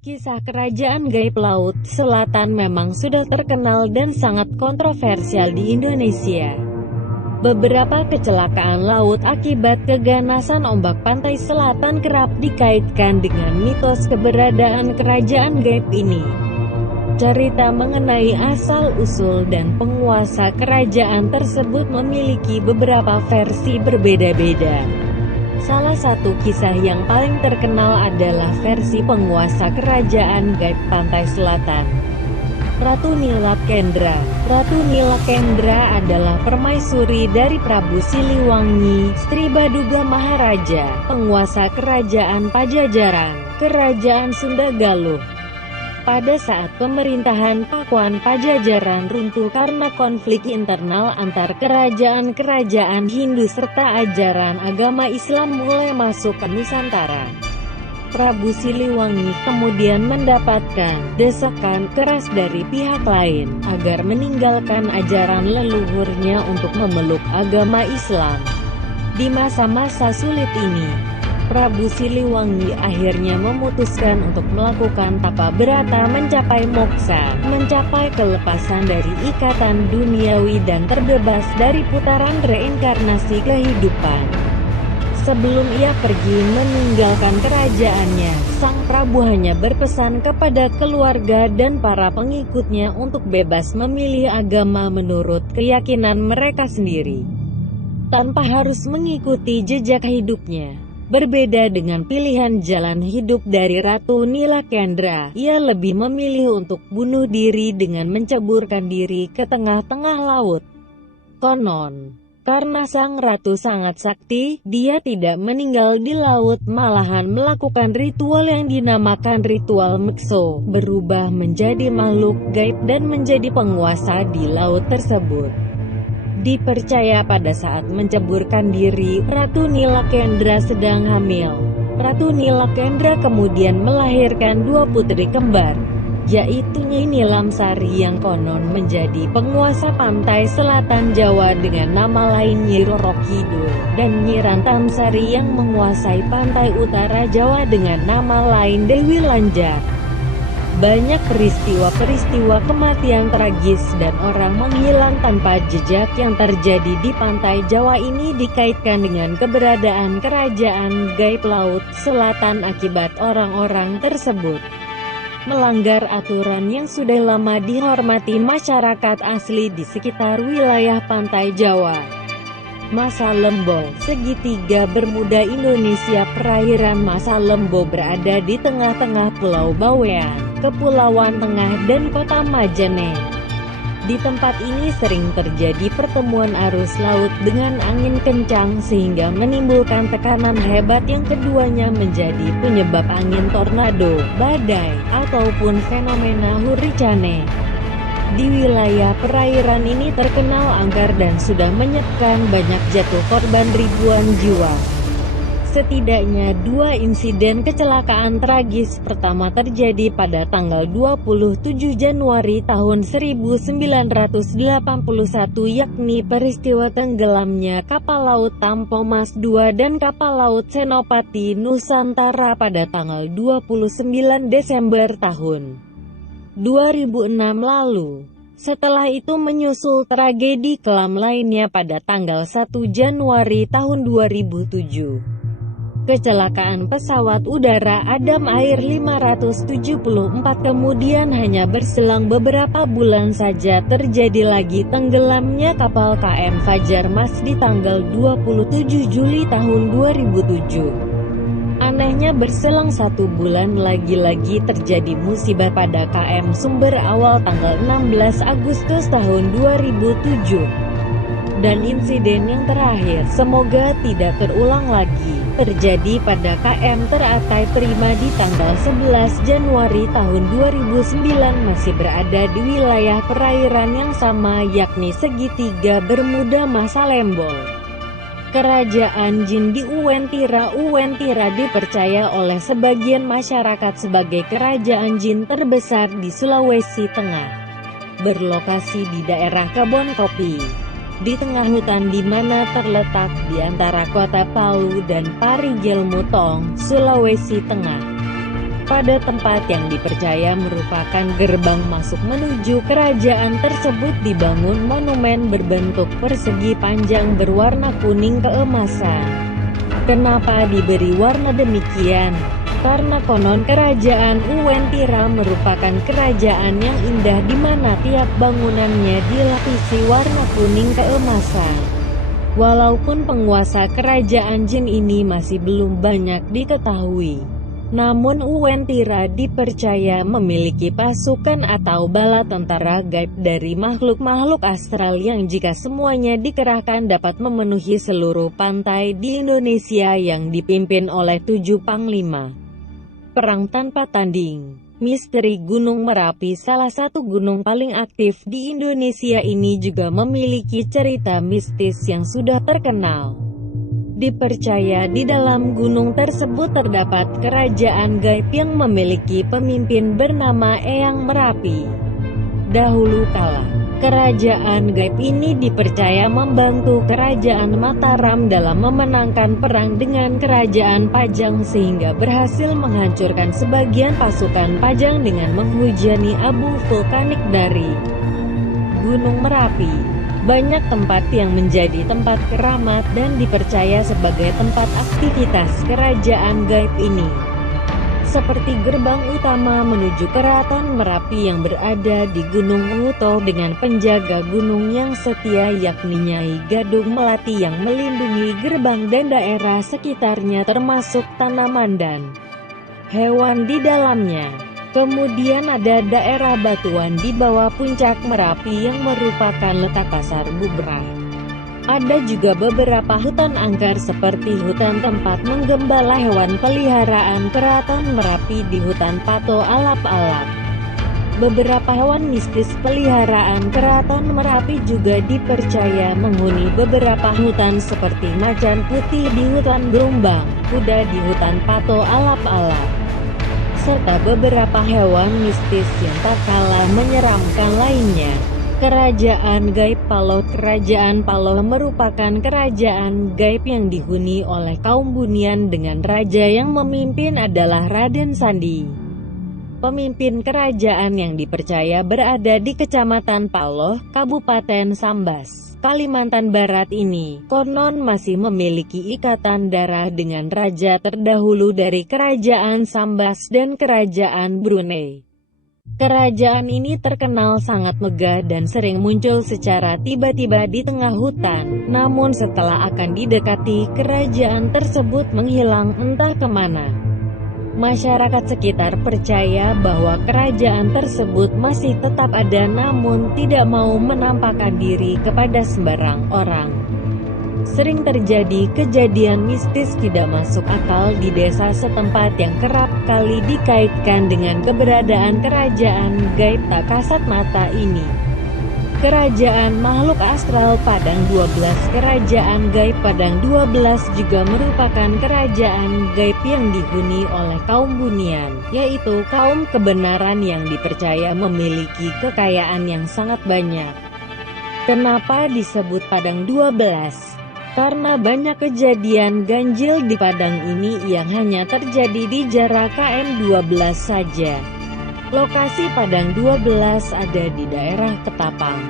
Kisah kerajaan gaib Laut Selatan memang sudah terkenal dan sangat kontroversial di Indonesia. Beberapa kecelakaan laut akibat keganasan ombak pantai selatan kerap dikaitkan dengan mitos keberadaan kerajaan gaib ini. Cerita mengenai asal-usul dan penguasa kerajaan tersebut memiliki beberapa versi berbeda-beda. Salah satu kisah yang paling terkenal adalah versi penguasa kerajaan gaib pantai selatan, Ratu Nilakendra. Ratu Nilakendra adalah permaisuri dari Prabu Siliwangi, Sri Baduga Maharaja, penguasa kerajaan Pajajaran, kerajaan Sunda Galuh. Pada saat pemerintahan Pakuan Pajajaran runtuh karena konflik internal antar kerajaan-kerajaan Hindu serta ajaran agama Islam mulai masuk ke Nusantara, Prabu Siliwangi kemudian mendapatkan desakan keras dari pihak lain agar meninggalkan ajaran leluhurnya untuk memeluk agama Islam. Di masa-masa sulit ini, Prabu Siliwangi akhirnya memutuskan untuk melakukan tapa berata mencapai moksa, mencapai kelepasan dari ikatan duniawi dan terbebas dari putaran reinkarnasi kehidupan. Sebelum ia pergi meninggalkan kerajaannya, Sang Prabu hanya berpesan kepada keluarga dan para pengikutnya untuk bebas memilih agama menurut keyakinan mereka sendiri, tanpa harus mengikuti jejak hidupnya. Berbeda dengan pilihan jalan hidup dari Ratu Nilakendra, ia lebih memilih untuk bunuh diri dengan menceburkan diri ke tengah-tengah laut. Konon, karena sang ratu sangat sakti, dia tidak meninggal di laut, malahan melakukan ritual yang dinamakan ritual Mekso, berubah menjadi makhluk gaib dan menjadi penguasa di laut tersebut. Dipercaya pada saat menceburkan diri, Ratu Nilakendra sedang hamil. Ratu Nilakendra kemudian melahirkan dua putri kembar, yaitu Nyi Nilamsari yang konon menjadi penguasa pantai selatan Jawa dengan nama lain Nyi Roro Kidul, dan Nyi Rantamsari yang menguasai pantai utara Jawa dengan nama lain Dewi Lanjar. Banyak peristiwa-peristiwa kematian tragis dan orang menghilang tanpa jejak yang terjadi di pantai Jawa ini dikaitkan dengan keberadaan kerajaan gaib Laut Selatan akibat orang-orang tersebut melanggar aturan yang sudah lama dihormati masyarakat asli di sekitar wilayah pantai Jawa. Masa Lembo, segitiga bermuda Indonesia. Perairan Masa Lembo berada di tengah-tengah Pulau Bawean, Kepulauan Tengah dan Kota Majene. Di tempat ini sering terjadi pertemuan arus laut dengan angin kencang sehingga menimbulkan tekanan hebat yang keduanya menjadi penyebab angin tornado, badai, ataupun fenomena hurricane. Di wilayah perairan ini terkenal angker dan sudah menyebabkan banyak jatuh korban ribuan jiwa. Setidaknya dua insiden kecelakaan tragis pertama terjadi pada tanggal 27 Januari tahun 1981, yakni peristiwa tenggelamnya kapal laut Tampomas II dan kapal laut Senopati Nusantara pada tanggal 29 Desember tahun 2006 lalu. Setelah itu menyusul tragedi kelam lainnya pada tanggal 1 Januari tahun 2007. Kecelakaan pesawat udara Adam Air 574. Kemudian hanya berselang beberapa bulan saja terjadi lagi tenggelamnya kapal KM Fajar Mas di tanggal 27 Juli tahun 2007. Anehnya berselang satu bulan lagi-lagi terjadi musibah pada KM Sumber awal tanggal 16 Agustus tahun 2007. Dan insiden yang terakhir, semoga tidak terulang lagi, terjadi pada KM Teratai Prima di tanggal 11 Januari tahun 2009, masih berada di wilayah perairan yang sama, yakni segitiga Bermuda Masa Lembol. Kerajaan Jin di Uwentira. Uwentira dipercaya oleh sebagian masyarakat sebagai kerajaan jin terbesar di Sulawesi Tengah. Berlokasi di daerah kebun kopi, di tengah hutan di mana terletak di antara kota Palu dan Parigel Mutong, Sulawesi Tengah. pada tempat yang dipercaya merupakan gerbang masuk menuju kerajaan tersebut dibangun monumen berbentuk persegi panjang berwarna kuning keemasan. Kenapa diberi warna demikian? Karena konon kerajaan Uwentira merupakan kerajaan yang indah di mana tiap bangunannya dilapisi warna kuning keemasan. Walaupun penguasa kerajaan jin ini masih belum banyak diketahui, namun Uwentira dipercaya memiliki pasukan atau bala tentara gaib dari makhluk-makhluk astral yang jika semuanya dikerahkan dapat memenuhi seluruh pantai di Indonesia yang dipimpin oleh 7 panglima. Perang tanpa tanding. Misteri Gunung Merapi, salah satu gunung paling aktif di Indonesia ini juga memiliki cerita mistis yang sudah terkenal. Dipercaya di dalam gunung tersebut terdapat kerajaan gaib yang memiliki pemimpin bernama Eyang Merapi. Dahulu kala, kerajaan gaib ini dipercaya membantu kerajaan Mataram dalam memenangkan perang dengan kerajaan Pajang sehingga berhasil menghancurkan sebagian pasukan Pajang dengan menghujani abu vulkanik dari Gunung Merapi. Banyak tempat yang menjadi tempat keramat dan dipercaya sebagai tempat aktivitas kerajaan gaib ini, seperti gerbang utama menuju Keraton Merapi yang berada di Gunung Wuto dengan penjaga gunung yang setia yakni Nyai Gadung Melati yang melindungi gerbang dan daerah sekitarnya termasuk tanaman dan hewan di dalamnya. Kemudian ada daerah batuan di bawah puncak Merapi yang merupakan letak pasar bubrah. Ada juga beberapa hutan angker seperti hutan tempat menggembala hewan peliharaan Keraton Merapi di hutan Pato Alap-Alap. Beberapa hewan mistis peliharaan Keraton Merapi juga dipercaya menghuni beberapa hutan seperti macan putih di hutan Gerombang, kuda di hutan Pato Alap-Alap, serta beberapa hewan mistis yang tak kalah menyeramkan lainnya. Kerajaan Gaib Paloh. Kerajaan Paloh merupakan kerajaan gaib yang dihuni oleh kaum Bunian dengan raja yang memimpin adalah Raden Sandi. Pemimpin kerajaan yang dipercaya berada di Kecamatan Paloh, Kabupaten Sambas, Kalimantan Barat ini, konon masih memiliki ikatan darah dengan raja terdahulu dari Kerajaan Sambas dan Kerajaan Brunei. Kerajaan ini terkenal sangat megah dan sering muncul secara tiba-tiba di tengah hutan, namun setelah akan didekati, kerajaan tersebut menghilang entah kemana. Masyarakat sekitar percaya bahwa kerajaan tersebut masih tetap ada namun tidak mau menampakkan diri kepada sembarang orang. Sering terjadi kejadian mistis tidak masuk akal di desa setempat yang kerap kali dikaitkan dengan keberadaan kerajaan gaib tak kasat mata ini. Kerajaan Makhluk Astral Padang 12. Kerajaan Gaib Padang 12 juga merupakan kerajaan gaib yang dihuni oleh kaum Bunian, yaitu kaum kebenaran yang dipercaya memiliki kekayaan yang sangat banyak. Kenapa disebut Padang 12? Karena banyak kejadian ganjil di Padang ini yang hanya terjadi di jarak km 12 saja. Lokasi Padang 12 ada di daerah Ketapang,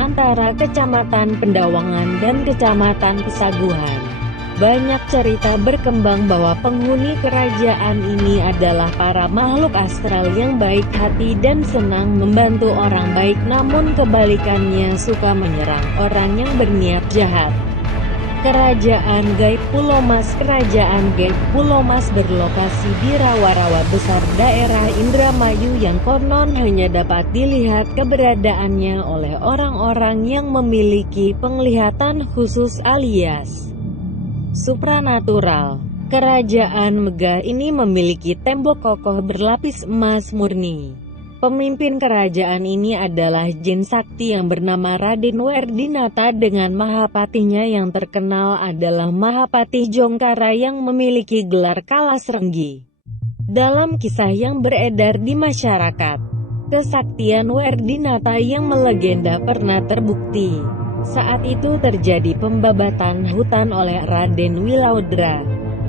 antara Kecamatan Pendawangan dan Kecamatan Pesaguhan. Banyak cerita berkembang bahwa penghuni kerajaan ini adalah para makhluk astral yang baik hati dan senang membantu orang baik, namun kebalikannya suka menyerang orang yang berniat jahat. Kerajaan Gaib Pulau Mas. Kerajaan Gaib Pulau Mas berlokasi di rawa-rawa besar daerah Indramayu yang konon hanya dapat dilihat keberadaannya oleh orang-orang yang memiliki penglihatan khusus alias supranatural. Kerajaan megah ini memiliki tembok kokoh berlapis emas murni. Pemimpin kerajaan ini adalah jin sakti yang bernama Raden Werdinata dengan Mahapatinya yang terkenal adalah Mahapati Jongkara yang memiliki gelar Kalasrenggi. Dalam kisah yang beredar di masyarakat, kesaktian Werdinata yang melegenda pernah terbukti. Saat itu terjadi pembabatan hutan oleh Raden Wilaudra.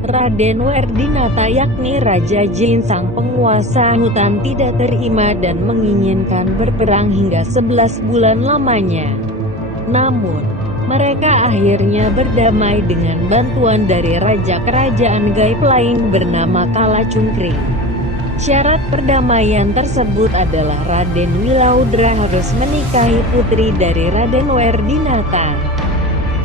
Raden Werdinata yakni Raja Jin sang penguasa hutan tidak terima dan menginginkan berperang hingga 11 bulan lamanya. Namun, mereka akhirnya berdamai dengan bantuan dari raja kerajaan gaib lain bernama Kala Cungkring. Syarat perdamaian tersebut adalah Raden Wilaudra harus menikahi putri dari Raden Werdinata.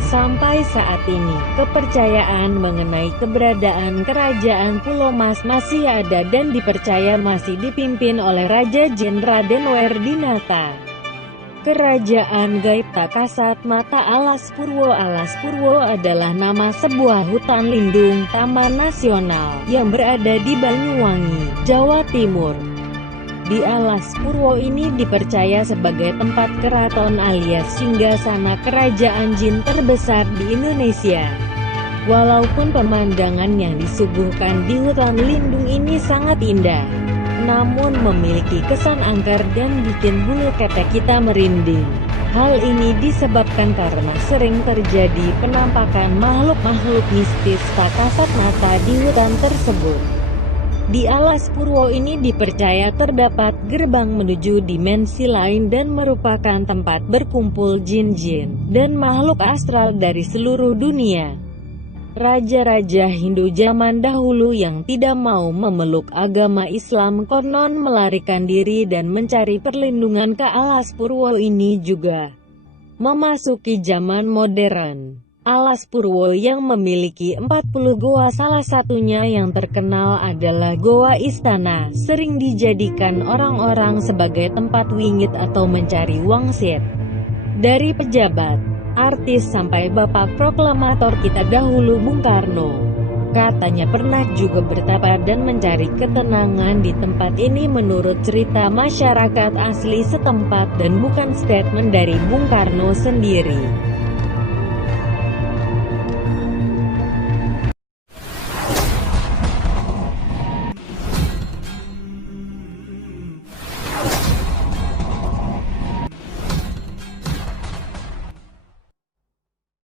Sampai saat ini, kepercayaan mengenai keberadaan kerajaan Pulau Mas masih ada dan dipercaya masih dipimpin oleh Raja Jin Raden Werdinata. Kerajaan gaib tak kasat mata Alas Purwo. Alas Purwo adalah nama sebuah hutan lindung taman nasional yang berada di Banyuwangi, Jawa Timur. Di Alas Purwo ini dipercaya sebagai tempat keraton alias singgasana kerajaan jin terbesar di Indonesia. Walaupun pemandangan yang disuguhkan di hutan lindung ini sangat indah, namun memiliki kesan angker dan bikin bulu ketek kita merinding. Hal ini disebabkan karena sering terjadi penampakan makhluk-makhluk mistis tak kasat mata di hutan tersebut. Di Alas Purwo ini dipercaya terdapat gerbang menuju dimensi lain dan merupakan tempat berkumpul jin-jin dan makhluk astral dari seluruh dunia. Raja-raja Hindu zaman dahulu yang tidak mau memeluk agama Islam konon melarikan diri dan mencari perlindungan ke Alas Purwo ini juga memasuki zaman modern. Alas Purwo yang memiliki 40 goa, salah satunya yang terkenal adalah Goa Istana, sering dijadikan orang-orang sebagai tempat wingit atau mencari wangsit. Dari pejabat, artis sampai bapak proklamator kita dahulu Bung Karno, katanya pernah juga bertapa dan mencari ketenangan di tempat ini menurut cerita masyarakat asli setempat dan bukan statement dari Bung Karno sendiri.